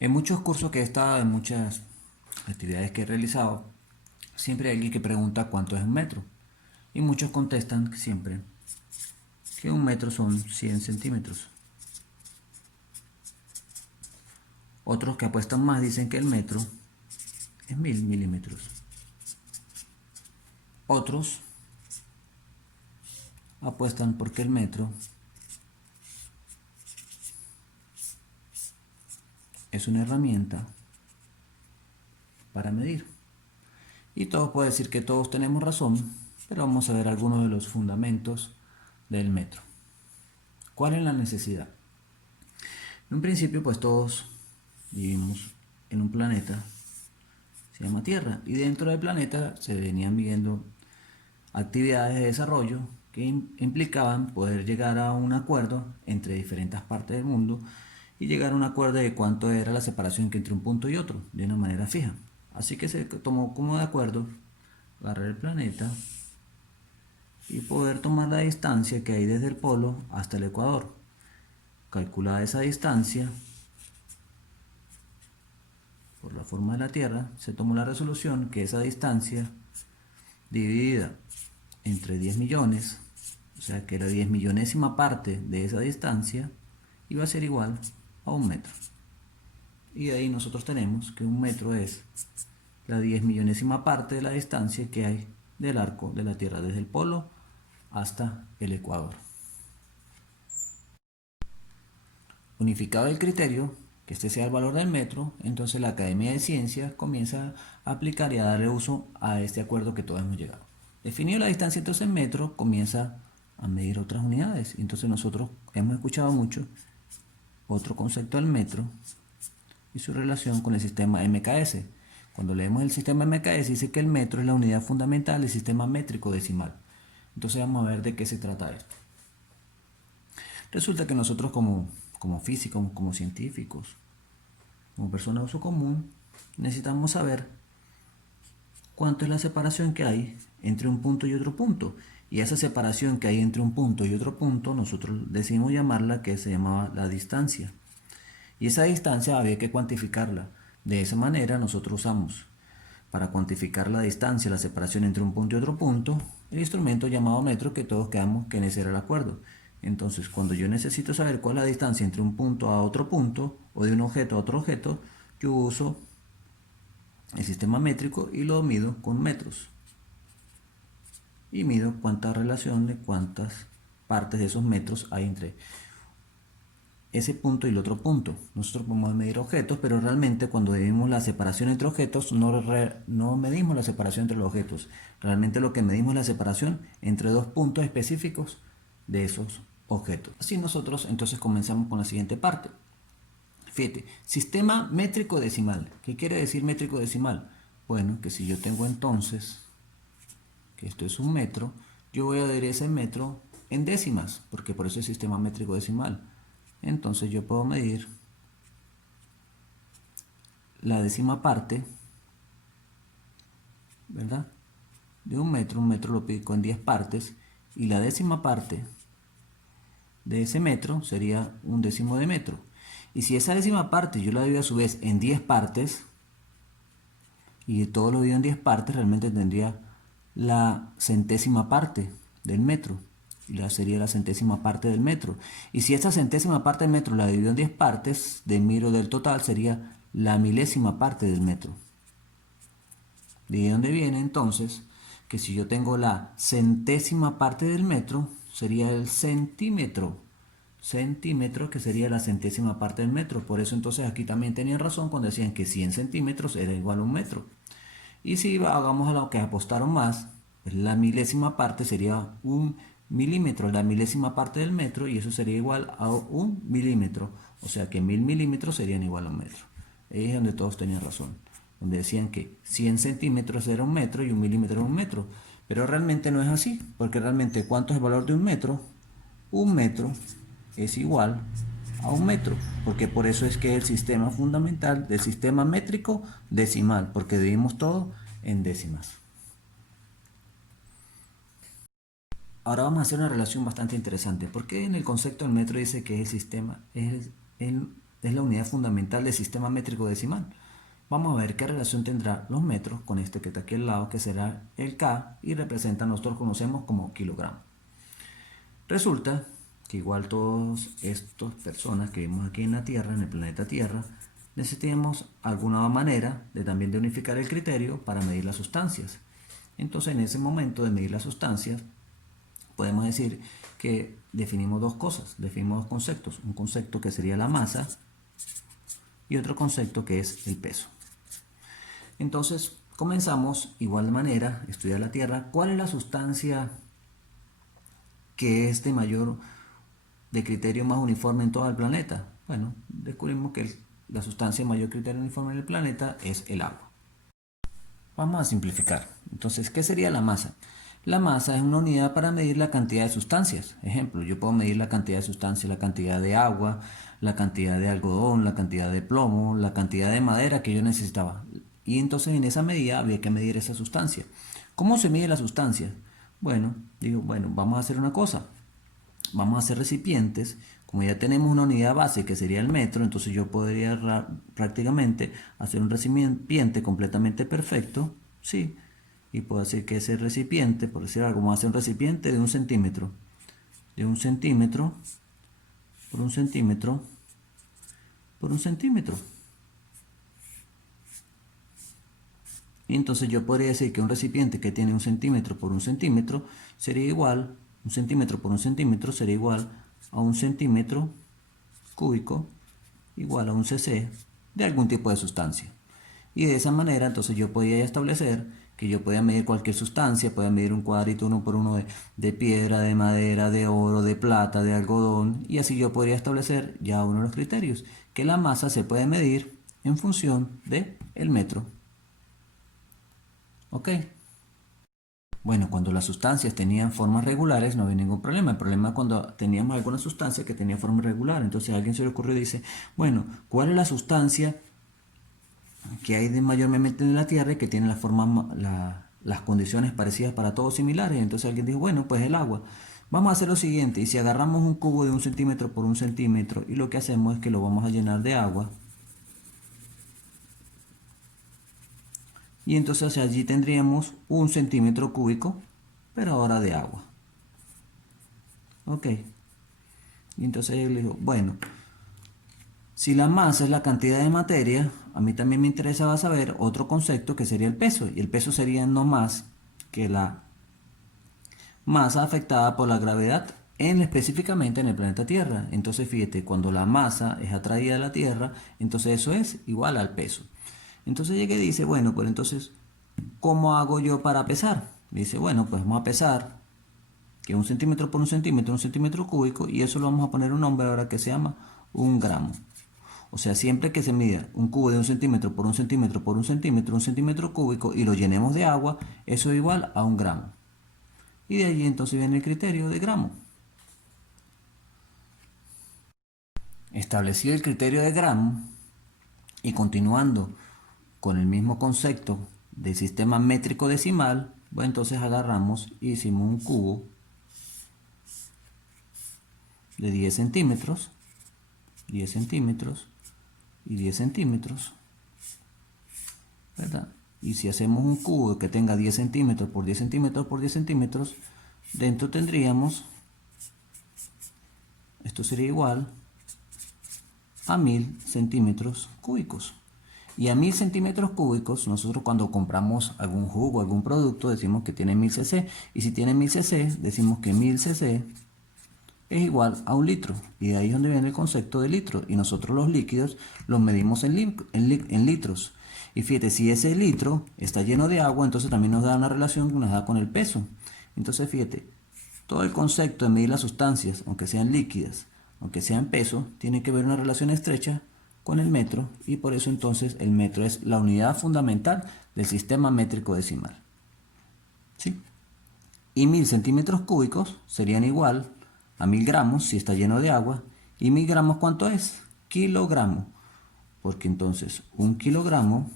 En muchos cursos que he estado, en muchas actividades que he realizado, siempre hay alguien que pregunta cuánto es un metro. Y muchos contestan siempre que un metro son 100 centímetros. Otros que apuestan más dicen que el metro es 1000 milímetros. Otros apuestan porque el metro es una herramienta para medir. Y todos pueden decir que todos tenemos razón, pero vamos a ver algunos de los fundamentos del metro. ¿Cuál es la necesidad? En un principio, pues todos vivimos en un planeta, se llama Tierra, y dentro del planeta se venían viviendo actividades de desarrollo que implicaban poder llegar a un acuerdo entre diferentes partes del mundo y llegar a un acuerdo de cuánto era la separación que entre un punto y otro, de una manera fija. Así que se tomó como de acuerdo agarrar el planeta y poder tomar la distancia que hay desde el polo hasta el ecuador. Calculada esa distancia por la forma de la Tierra, se tomó la resolución que esa distancia dividida entre 10 millones, o sea que la 10 millonésima parte de esa distancia iba a ser igual a un metro. Y de ahí nosotros tenemos que un metro es la 10 millonésima parte de la distancia que hay del arco de la Tierra desde el polo hasta el ecuador. Unificado el criterio, que este sea el valor del metro, entonces la Academia de Ciencias comienza a aplicar y a darle uso a este acuerdo que todos hemos llegado. Definido la distancia entonces en metro, comienza a medir otras unidades. Entonces nosotros hemos escuchado mucho otro concepto del metro y su relación con el sistema MKS. Cuando leemos el sistema MKS dice que el metro es la unidad fundamental del sistema métrico decimal. Entonces vamos a ver de qué se trata esto. Resulta que nosotros como físicos, como científicos, como personas de uso común, necesitamos saber cuánto es la separación que hay entre un punto y otro punto. Y esa separación que hay entre un punto y otro punto, nosotros decidimos llamarla que se llamaba la distancia. Y esa distancia había que cuantificarla. De esa manera nosotros usamos para cuantificar la distancia, la separación entre un punto y otro punto, el instrumento llamado metro, que todos quedamos que en ese era el acuerdo. Entonces, cuando yo necesito saber cuál es la distancia entre un punto a otro punto, o de un objeto a otro objeto, yo uso el sistema métrico y lo mido con metros. Y mido cuánta relación de cuántas partes de esos metros hay entre ese punto y el otro punto. Nosotros podemos medir objetos, pero realmente cuando medimos la separación entre objetos, no medimos la separación entre los objetos. Realmente lo que medimos es la separación entre dos puntos específicos de esos objetos. Así nosotros entonces comenzamos con la siguiente parte. Fíjate, sistema métrico decimal. ¿Qué quiere decir métrico decimal? Bueno, que si yo tengo entonces, que esto es un metro, yo voy a ver ese metro en décimas, porque por eso es sistema métrico decimal. Entonces yo puedo medir la décima parte, ¿verdad? De un metro lo pico en 10 partes, y la décima parte de ese metro sería un décimo de metro. Y si esa décima parte yo la divido a su vez en 10 partes, y todo lo divido en 10 partes, realmente tendría la centésima parte del metro. Y sería la centésima parte del metro. Y si esa centésima parte del metro la divido en 10 partes, de miro del total sería la milésima parte del metro. ¿De dónde viene entonces? Que si yo tengo la centésima parte del metro, sería el centímetro. Centímetro, que sería la centésima parte del metro. Por eso entonces aquí también tenían razón cuando decían que 100 centímetros era igual a un metro. Y si hagamos a lo que apostaron más, pues la milésima parte sería un milímetro, la milésima parte del metro, y eso sería igual a un milímetro. O sea que 1000 milímetros serían igual a un metro. Ahí es donde todos tenían razón. Donde decían que 100 centímetros era un metro y un milímetro era un metro. Pero realmente no es así, porque realmente ¿cuánto es el valor de un metro? Un metro es igual a un metro, porque por eso es que es el sistema fundamental del sistema métrico decimal, porque dividimos todo en décimas. Ahora vamos a hacer una relación bastante interesante, porque en el concepto del metro dice que es el sistema, es el es la unidad fundamental del sistema métrico decimal. Vamos a ver qué relación tendrá los metros con este que está aquí al lado, que será el K, y representa, nosotros conocemos como kilogramo. Resulta que igual todas estas personas que vivimos aquí en la Tierra, en el planeta Tierra, necesitamos alguna manera de también de unificar el criterio para medir las sustancias. Entonces, en ese momento de medir las sustancias, podemos decir que definimos dos cosas, definimos dos conceptos. Un concepto que sería la masa y otro concepto que es el peso. Entonces, comenzamos igual de manera a estudiar la Tierra. ¿Cuál es la sustancia que es de criterio más uniforme en todo el planeta? Bueno, descubrimos que la sustancia de mayor criterio uniforme en el planeta es el agua. Vamos a simplificar. Entonces, ¿qué sería la masa? La masa es una unidad para medir la cantidad de sustancias. Ejemplo, yo puedo medir la cantidad de sustancias, la cantidad de agua, la cantidad de algodón, la cantidad de plomo, la cantidad de madera que yo necesitaba. Y entonces en esa medida había que medir esa sustancia. ¿Cómo se mide la sustancia? Bueno, vamos a hacer una cosa. Vamos a hacer recipientes. Como ya tenemos una unidad base que sería el metro, entonces yo podría prácticamente hacer un recipiente completamente perfecto, ¿sí? Y puedo decir que ese recipiente, por decir algo, vamos a hacer un recipiente de 1 centímetro, de 1 centímetro, por 1 centímetro, por 1 centímetro. Y entonces yo podría decir que un recipiente que tiene 1 centímetro por 1 centímetro sería igual, 1 centímetro por 1 centímetro sería igual a 1 centímetro cúbico igual a 1 cc de algún tipo de sustancia. Y de esa manera entonces yo podía establecer que yo podía medir cualquier sustancia, podía medir un cuadrito 1 por 1 de piedra, de madera, de oro, de plata, de algodón, y así yo podría establecer ya uno de los criterios, que la masa se puede medir en función del metro. ¿Ok? Bueno, cuando las sustancias tenían formas regulares no había ningún problema. El problema es cuando teníamos alguna sustancia que tenía forma irregular. Entonces a alguien se le ocurrió y dice, bueno, ¿cuál es la sustancia que hay de mayormente en la Tierra y que tiene las condiciones parecidas para todos similares? Entonces alguien dijo, bueno, pues el agua. Vamos a hacer lo siguiente, y si agarramos un cubo de 1 centímetro por 1 centímetro y lo que hacemos es que lo vamos a llenar de agua, y entonces allí tendríamos 1 centímetro cúbico, pero ahora de agua. Ok. Y entonces él dijo, bueno, si la masa es la cantidad de materia, a mí también me interesaba saber otro concepto que sería el peso. Y el peso sería no más que la masa afectada por la gravedad específicamente en el planeta Tierra. Entonces fíjate, cuando la masa es atraída a la Tierra, entonces eso es igual al peso. Entonces llega y dice, bueno, pues entonces, ¿cómo hago yo para pesar? Dice, bueno, pues vamos a pesar que 1 centímetro por 1 centímetro, 1 centímetro cúbico, y eso lo vamos a poner un nombre ahora que se llama 1 gramo. O sea, siempre que se mida un cubo de 1 centímetro por 1 centímetro por 1 centímetro, 1 centímetro cúbico, y lo llenemos de agua, eso es igual a 1 gramo. Y de allí entonces viene el criterio de gramo. Establecido el criterio de gramo y continuando con el mismo concepto del sistema métrico decimal, bueno, entonces agarramos y hicimos un cubo de 10 centímetros, 10 centímetros y 10 centímetros, ¿verdad? Y si hacemos un cubo que tenga 10 centímetros por 10 centímetros por 10 centímetros, dentro tendríamos, esto sería igual a 1000 centímetros cúbicos. Y a 1000 centímetros cúbicos, nosotros cuando compramos algún jugo, algún producto, decimos que tiene 1000 cc. Y si tiene 1000 cc, decimos que 1000 cc es igual a 1 litro. Y de ahí es donde viene el concepto de litro. Y nosotros los líquidos los medimos en litros. Y fíjate, si ese litro está lleno de agua, entonces también nos da una relación que nos da con el peso. Entonces fíjate, todo el concepto de medir las sustancias, aunque sean líquidas, aunque sean peso, tiene que ver una relación estrecha con el metro, y por eso entonces el metro es la unidad fundamental del sistema métrico decimal. ¿Sí? Y 1000 centímetros cúbicos serían igual a 1000 gramos si está lleno de agua. ¿Y 1000 gramos cuánto es? Kilogramo. Porque entonces 1 kilogramo,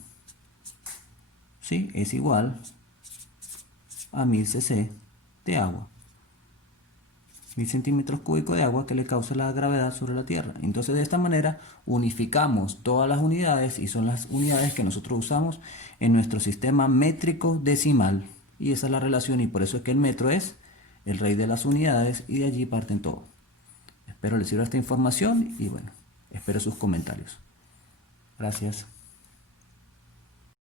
¿sí?, es igual a 1000 cc de agua. 1000 centímetros cúbicos de agua que le causa la gravedad sobre la Tierra. Entonces de esta manera unificamos todas las unidades y son las unidades que nosotros usamos en nuestro sistema métrico decimal. Y esa es la relación y por eso es que el metro es el rey de las unidades y de allí parten todo. Espero les sirva esta información y bueno, espero sus comentarios. Gracias.